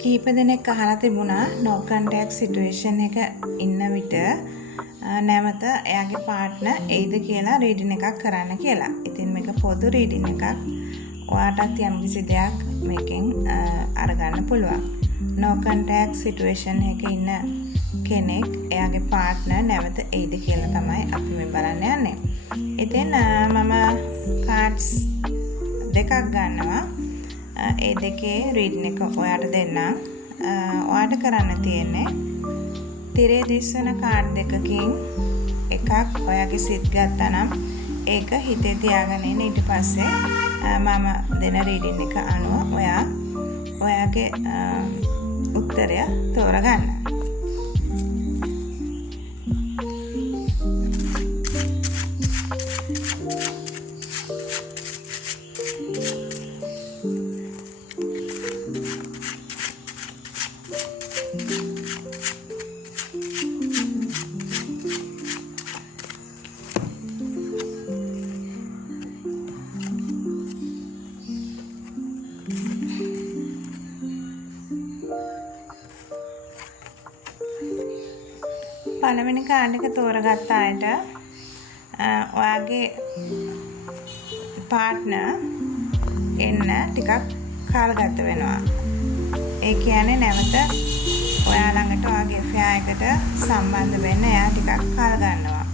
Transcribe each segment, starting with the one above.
කීප දෙනෙක් අහලා තිබුණා no contact situation එක ඉන්න විට නැවත එයාගේ පාර්ට්නර් එයිද කියලා රීඩින් එකක් කරන්න කියලා. ඉතින් මේක පොදු රීඩින් එකක්. ඔයාටත් යම්කිසි දෙයක් මේකෙන් අරගන්න පුළුවන්. no contact situation එකේ ඉන්න කෙනෙක් එයාගේ පාර්ට්නර් නැවත එයිද කියලා තමයි අපි මේ බලන්න යන්නේ. ඉතින් මම කාඩ්ස් දෙකක් ගන්නවා. ඒ දෙකේ රීඩින් එක ඔයාට දෙන්නම්. ඔයාට කරන්න තියෙන්නේ තිරේ දිස්වන කාඩ් දෙකකින් එකක් ඔයාගේ සිත් ගත්තා නම් ඒක හිතේ තියාගෙන ඉන්න. ඊට පස්සේ මම දෙන රීඩින් එක අනුව ඔයාගේ උත්තරය තෝරගන්න. පළවෙනි කාඩ් එක තෝරගත්ත අයට ඔයාගේ පාර්ට්නර් එන්න ටිකක් කාල ගත වෙනවා. ඒ කියන්නේ නැවත ඔයා ළඟට ඔයාගේ affair එකට සම්බන්ධ වෙන්න එයා ටිකක් කාල ගන්නවා.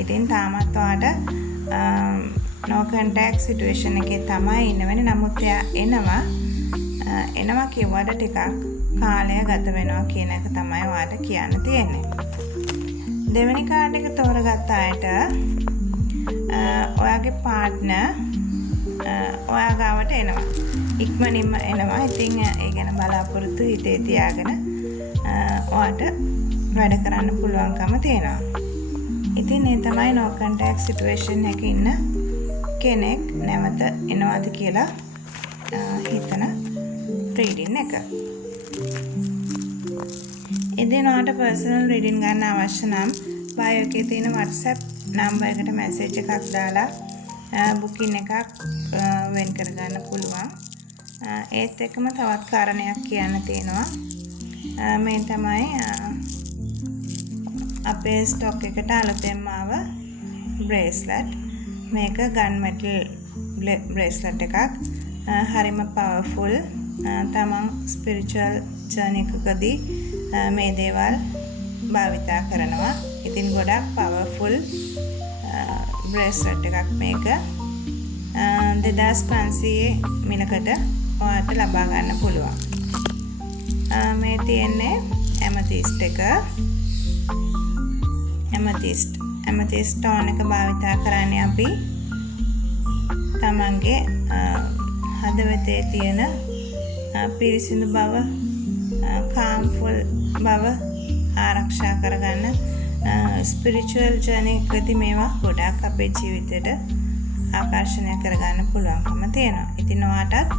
ඉතින් තාමත් ඔයාට no contact situation එකේ තමයි ඉන්න වෙන්නේ. නමුත් එයා එනවා කියුවට ටිකක් කාලය ගත වෙනවා කියන එක තමයි ඔයාට කියන්න තියෙන්නේ. දෙවෙනි කාඩ් එක තෝරගත්ත අයට ඔයාගේ පාර්ට්නර් ඔයා ගාවට එනවා. ඉක්මනින්ම එනවා. ඉතින් ඒ ගැන බලාපොරොත්තු හිතේ තියාගෙන ඔයාට වැඩ කරන්න පුළුවන්කම තියෙනවා. ඉතින් මේ තමයි no contact situation එකේ ඉන්න කෙනෙක් නැවත එනවාද කියලා හිතන රීඩින් එක. ඉතින් ඔයාට පර්සනල් රීඩින් ගන්න අවශ්‍ය නම් බයෝ එකේ තියෙන WhatsApp නම්බර් එකට මැසේජ් එකක් දාලා බුකින් එකක් වෙන් කරගන්න පුළුවන්. ඒත් එක්කම තවත් කාරණයක් කියන්න තියෙනවා. මේ තමයි අපේ ස්ටොක් එකට අලුතෙන්ම ආව බ්‍රේස්ලට්. මේක ගන් මෙටල් බ්‍රේස්ලට් එකක්. හරිම පවර්ෆුල්. තමන් ස්පිරිචුවල් ජර්නි එකකදී මේ දේවල් භාවිතා කරනවා. ඉතින් ගොඩක් පවර්ෆුල් බ්‍රේස්ලට් එකක් මේක. 2500 මිලකට ඔයාලට ලබා ගන්න පුළුවන්. මේ තියෙන්නේ ඇමතිස්ට් එක. ඇමතිස්ට් ස්ටෝන් එක භාවිතා කරන්නේ අපි තමන්ගේ හදවතේ තියෙන පිරිසිදු බව, කාම්ෆුල් බව ආරක්ෂා කරගන්න ස්පිරිචුවල් ජර්නි එකදී මේවා ගොඩක් අපේ ජීවිතේට ආකර්ෂණය කරගන්න පුළුවන්කම තියෙනවා. ඉතින් ඔයාටත්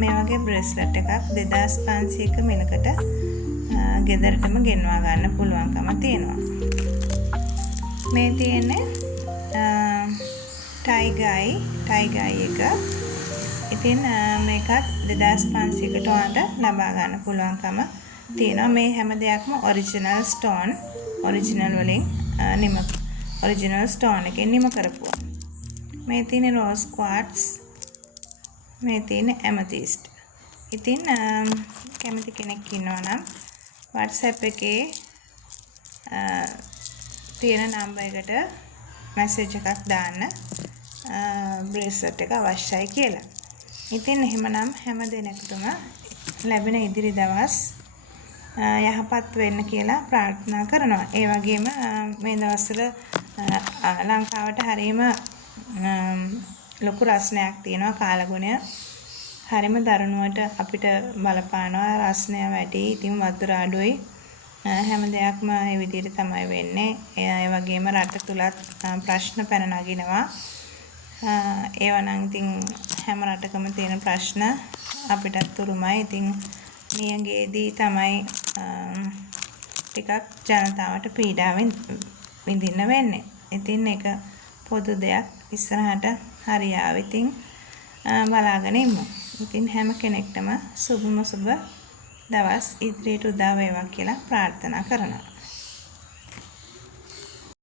මේ වගේ බ්‍රේස්ලට් එකක් 2500ක මිලකට ගෙදරටම ගෙන්වා ගන්න පුළුවන්කම තියෙනවා. මේ තියෙන්නේ ටයිගයි එක. ඉතින් මේකත් 2500කට ඔයාලට ලබා ගන්න පුළුවන්කම තියෙනවා. මේ හැම දෙයක්ම ඔරිජිනල් ස්ටෝන්, ඔරිජිනල් වලින් ඔරිජිනල් ස්ටෝන් එකෙන් නිම කරපුවා. මේ තියෙන රෝස් ක්වාට්ස්, මේ තියෙන ඇමතිස්ට්. ඉතින් කැමති කෙනෙක් ඉන්නවා නම් WhatsApp එකේ තියෙන නම්බර් එකට මැසේජ් එකක් දාන්න බ්‍රේස්ලට් එක අවශ්‍යයි කියලා. ඉතින් එහෙමනම් හැම දිනෙකටම ලැබෙන ඉදිරි දවස් යහපත් වෙන්න කියලා ප්‍රාර්ථනා කරනවා. ඒ වගේම මේ දවස්වල ලංකාවට හරීම ලොකු රස්නයක් තියෙනවා. කාලගුණය හරීම දරුණුවට අපිට බලපානවා. රස්නය වැඩි, ඉතින් වතුර අඩුයි. හැම දෙයක්ම මේ විදිහට තමයි වෙන්නේ. ඒ වගේම රට තුලත් ප්‍රශ්න පැන නගිනවා. ඒවා නම් ඉතින් හැම රටකම තියෙන ප්‍රශ්න අපිටත් උරුමයි. ඉතින් නියඟේදී තමයි ටිකක් ජනතාවට පීඩාවෙන් විඳින්න වෙන්නේ. ඉතින් ඒක පොදු දෙයක්. ඉස්සරහට හරියාව. ඉතින් බලාගෙන ඉමු. ඉතින් හැම කෙනෙක්ටම සුබම සුබ දවස් ඉදිරියට උදා වේවා කියලා ප්‍රාර්ථනා කරනවා.